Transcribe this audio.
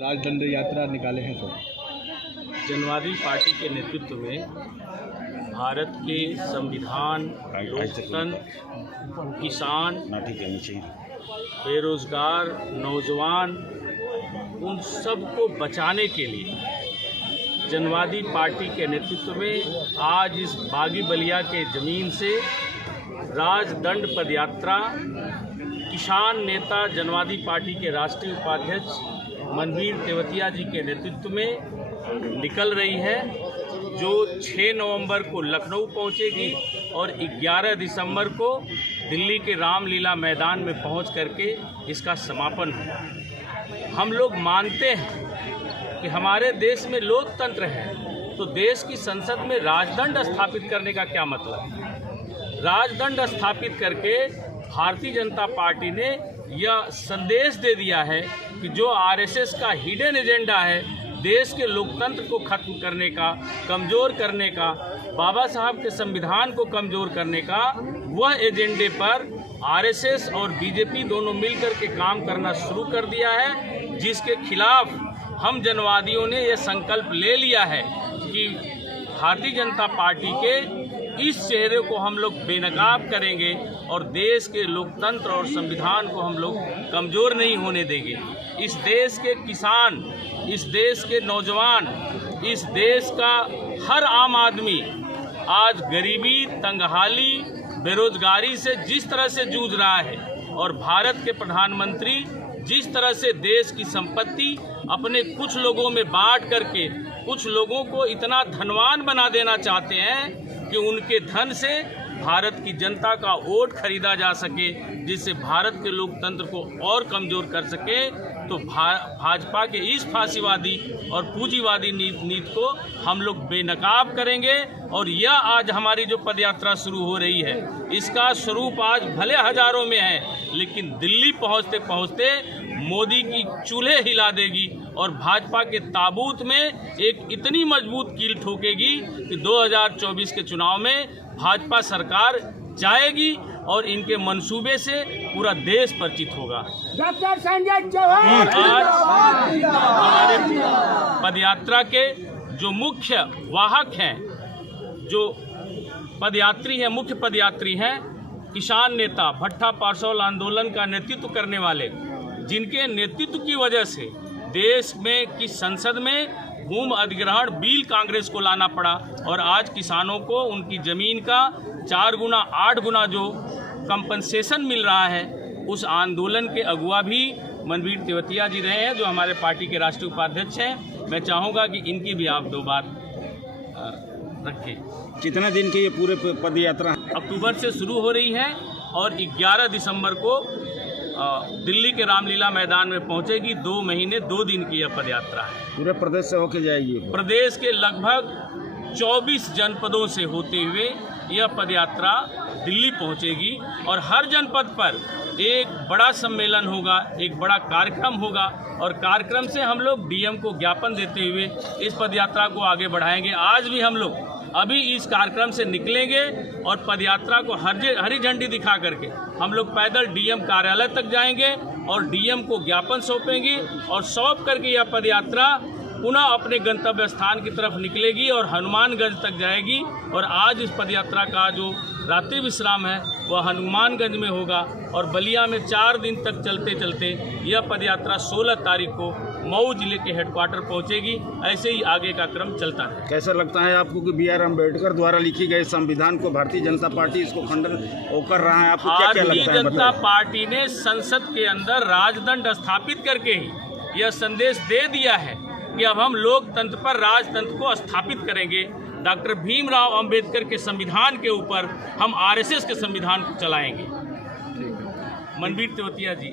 राजदंड यात्रा निकाले हैं सर। जनवादी पार्टी के नेतृत्व में भारत के संविधान, लोकतंत्र, किसान, बेरोजगार, नौजवान, उन सब को बचाने के लिए जनवादी पार्टी के नेतृत्व में आज इस बागी बलिया के ज़मीन से राजदंड पदयात्रा किसान नेता जनवादी पार्टी के राष्ट्रीय उपाध्यक्ष मनवीर तेवतिया जी के नेतृत्व में निकल रही है, जो 6 नवंबर को लखनऊ पहुंचेगी और 11 दिसंबर को दिल्ली के रामलीला मैदान में पहुंच करके इसका समापन होगा। हम लोग मानते हैं कि हमारे देश में लोकतंत्र है, तो देश की संसद में राजदंड स्थापित करने का क्या मतलब है। राजदंड स्थापित करके भारतीय जनता पार्टी ने यह संदेश दे दिया है कि जो आरएसएस का हिडन एजेंडा है, देश के लोकतंत्र को खत्म करने का, कमज़ोर करने का, बाबा साहब के संविधान को कमज़ोर करने का, वह एजेंडे पर आरएसएस और बीजेपी दोनों मिलकर के काम करना शुरू कर दिया है, जिसके खिलाफ हम जनवादियों ने यह संकल्प ले लिया है कि भारतीय जनता पार्टी के इस चेहरे को हम लोग बेनकाब करेंगे और देश के लोकतंत्र और संविधान को हम लोग कमज़ोर नहीं होने देंगे। इस देश के किसान, इस देश के नौजवान, इस देश का हर आम आदमी आज गरीबी, तंगहाली, बेरोजगारी से जिस तरह से जूझ रहा है और भारत के प्रधानमंत्री जिस तरह से देश की संपत्ति अपने कुछ लोगों में बांट करके कुछ लोगों को इतना धनवान बना देना चाहते हैं कि उनके धन से भारत की जनता का वोट खरीदा जा सके, जिससे भारत के लोकतंत्र को और कमज़ोर कर सके, तो भाजपा के इस फांसीवादी और पूंजीवादी नीति को हम लोग बेनकाब करेंगे। और यह आज हमारी जो पदयात्रा शुरू हो रही है, इसका स्वरूप आज भले हजारों में है, लेकिन दिल्ली पहुंचते पहुंचते मोदी की चूल्हे हिला देगी और भाजपा के ताबूत में एक इतनी मजबूत कील ठोकेगी कि 2024 के चुनाव में भाजपा सरकार जाएगी और इनके मंसूबे से पूरा देश परिचित होगा। डॉक्टर संजय चौहान आज हमारे पदयात्रा के जो मुख्य वाहक हैं, जो पदयात्री हैं, मुख्य पदयात्री हैं, किसान नेता, भट्टा पार्सल आंदोलन का नेतृत्व करने वाले, जिनके नेतृत्व की वजह से देश में की संसद में भूमि अधिग्रहण बिल कांग्रेस को लाना पड़ा और आज किसानों को उनकी ज़मीन का 4 गुना 8 गुना जो कंपनसेशन मिल रहा है, उस आंदोलन के अगुवा भी मनवीर तेवतिया जी रहे हैं, जो हमारे पार्टी के राष्ट्रीय उपाध्यक्ष हैं। मैं चाहूँगा कि इनकी भी आप 2 बात रखें। कितना दिन की ये पूरे पद यात्रा अक्टूबर से शुरू हो रही है और 11 दिसंबर को दिल्ली के रामलीला मैदान में पहुंचेगी। 2 महीने 2 दिन की यह पदयात्रा है। पूरे प्रदेश से होके जाएगी। प्रदेश के लगभग 24 जनपदों से होते हुए यह पदयात्रा दिल्ली पहुंचेगी और हर जनपद पर एक बड़ा सम्मेलन होगा, एक बड़ा कार्यक्रम होगा और कार्यक्रम से हम लोग डीएम को ज्ञापन देते हुए इस पदयात्रा को आगे बढ़ाएंगे। आज भी हम लोग अभी इस कार्यक्रम से निकलेंगे और पदयात्रा को हरी झंडी दिखा करके हम लोग पैदल डीएम कार्यालय तक जाएंगे और डीएम को ज्ञापन सौंपेंगे और सौंप करके यह पदयात्रा पुनः अपने गंतव्य स्थान की तरफ निकलेगी और हनुमानगंज तक जाएगी। और आज इस पदयात्रा का जो रात्रि विश्राम है वह हनुमानगंज में होगा और बलिया में 4 दिन तक चलते चलते यह पदयात्रा 16 तारीख को मऊ जिले के हेडक्वार्टर पहुंचेगी। ऐसे ही आगे का क्रम चलता है। कैसा लगता है आपको कि BR अम्बेडकर द्वारा लिखी गई संविधान को भारतीय जनता पार्टी इसको खंडन कर रहा है? आपको क्या लगता है? भारतीय जनता पार्टी ने संसद के अंदर राजदंड स्थापित करके ही यह संदेश दे दिया है कि अब हम लोकतंत्र पर राजतंत्र को स्थापित करेंगे। डॉक्टर भीमराव अंबेडकर के संविधान के ऊपर हम आरएसएस के संविधान को चलाएंगे। मनवीर तेवतिया जी।